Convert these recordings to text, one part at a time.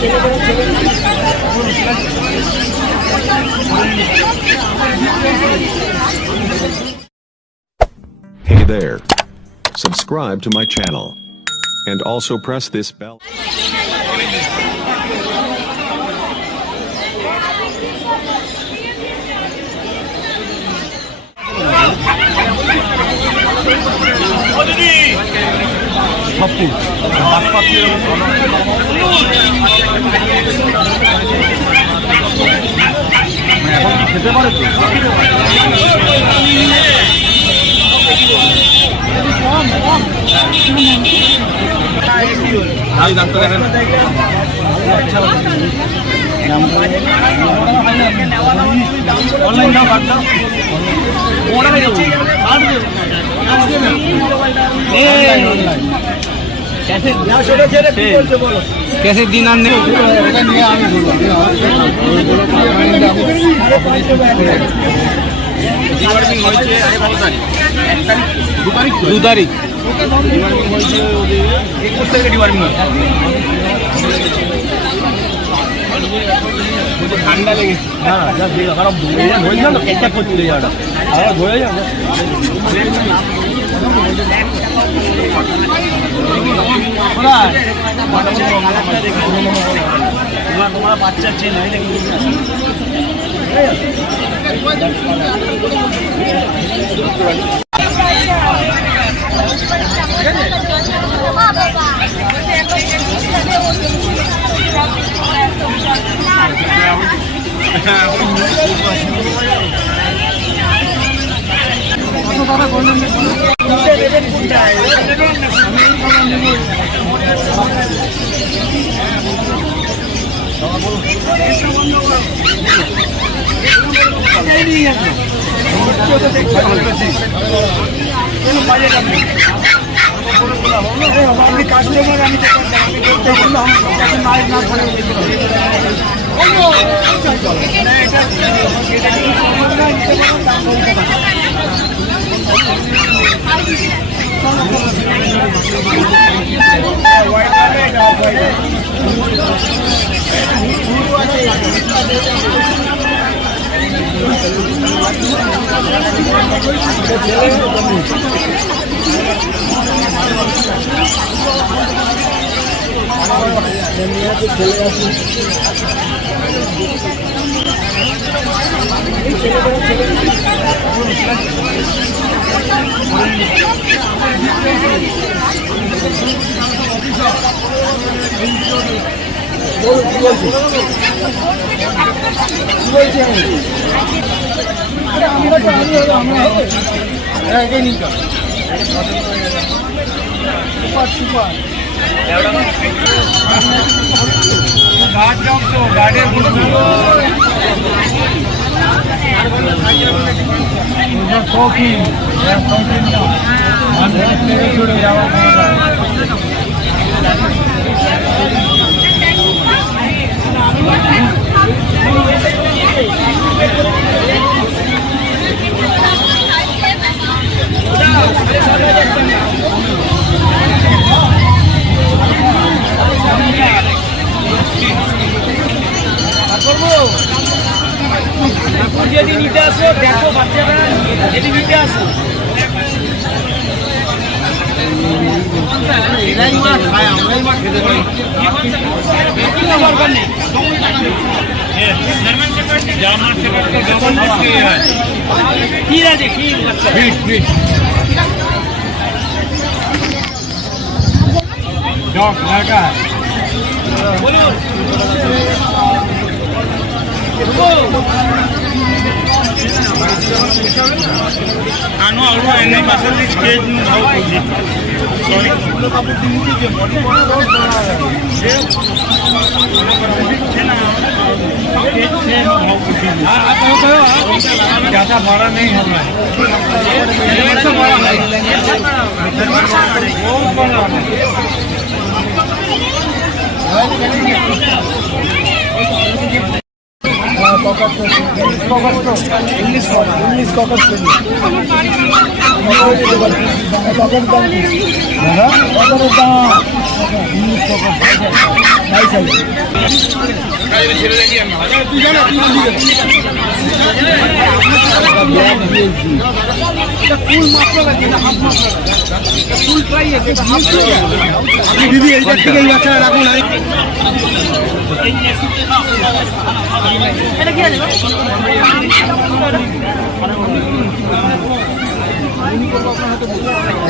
Hey there. Subscribe to my channel. And also press this bell. খেতে পারে তো online দাও কাট দাও ওরা कैसे दिन आने दो तारीख ঠান্ডা লেগেছে হ্যাঁ খারাপ বলছিলাম তো ক্যাচ করতে যাওয়াটা আবার ঘুরে যাবো তোমার বাচ্চা চেন যদি নিতে আসো দেখো বাচ্চারা যদি নিতে আসো এরাই মা খায় আমরাই মা খেতে পারি আনো আৰু এনে পাছত স্টেজ ভাও কৰিছে ज़्यादा भाड़ा नहीं है इंग्लिश ফুল মাত্র লাগে না হাফ মাত্র ফুল ফ্রাই আছে এটা হাফ ফ্রাই আপনি দিদি এইটা থেকে এই আচার রাখুন এটা কি আছে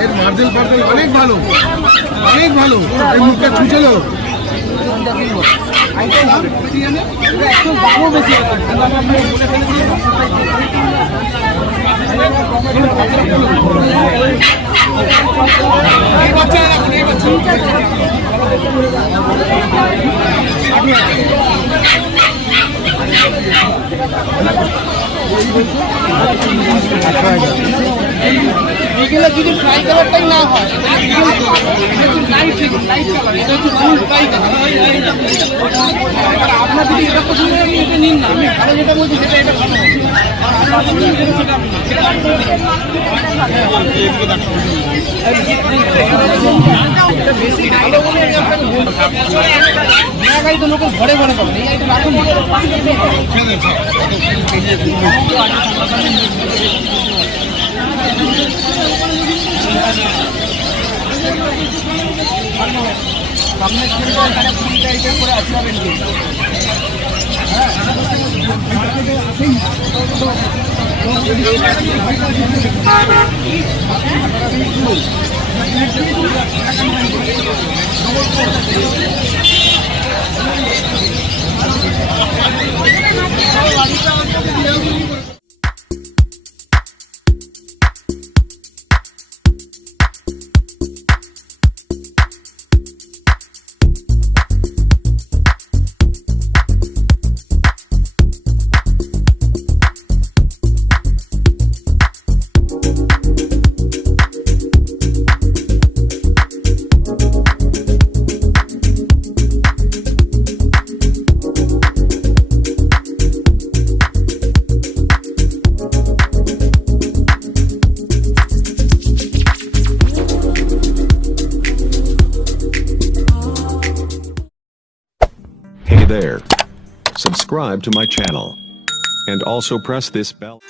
এর মার্বেল পার্সেল অনেক ভালো এই মুখটা ছুঁচে দাও একটু দামও বেশি এগুলো যদি ফ্রাই কালারটাই না হয় আপনার যদি এটা পছন্দ হয় এটা নিন না আমি ভালো যেটা বলছি সেটা এটা ভালো বেশি ভালো বলে আপনাকে তো লোকের ঘরে ঘরে পাবেন এই আইটেম রাখুন সামনে করে আসবেন Hey there. Subscribe to my channel. And also press this bell.